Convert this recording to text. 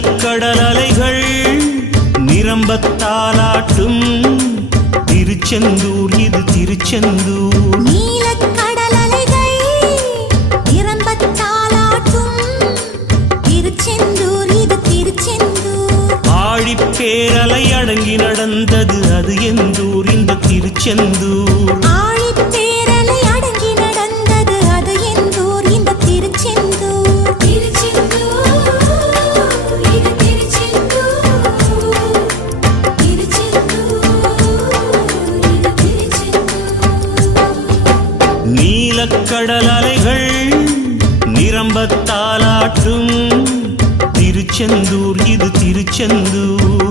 நீலக்கடல் அலைகள் நிரம்பத்தாலாட்டும் திருச்செந்தூர் இது திருச்செந்தூர். நீலக்கடல் அலைகள் நிரம்பத்தாலாட்டும் திருச்செந்தூர் இது திருச்செந்தூர். ஆழிப்பேரலை அடங்கி நடந்தது அது எந்தூர் இந்த திருச்செந்தூர். ஆழிப்பேரலை அடங்கி நடந்தது அது எந்தூர் இந்த திருச்செந்தூர். திருச்செந்தூர் இது திருச்செந்தூர். திருச்செந்தூர் இது திருச்செந்தூர். நீலக்கடல் அலைகள் நிரம்பத்தாலாட்டும் திருச்செந்தூர் இது திருச்செந்தூர்.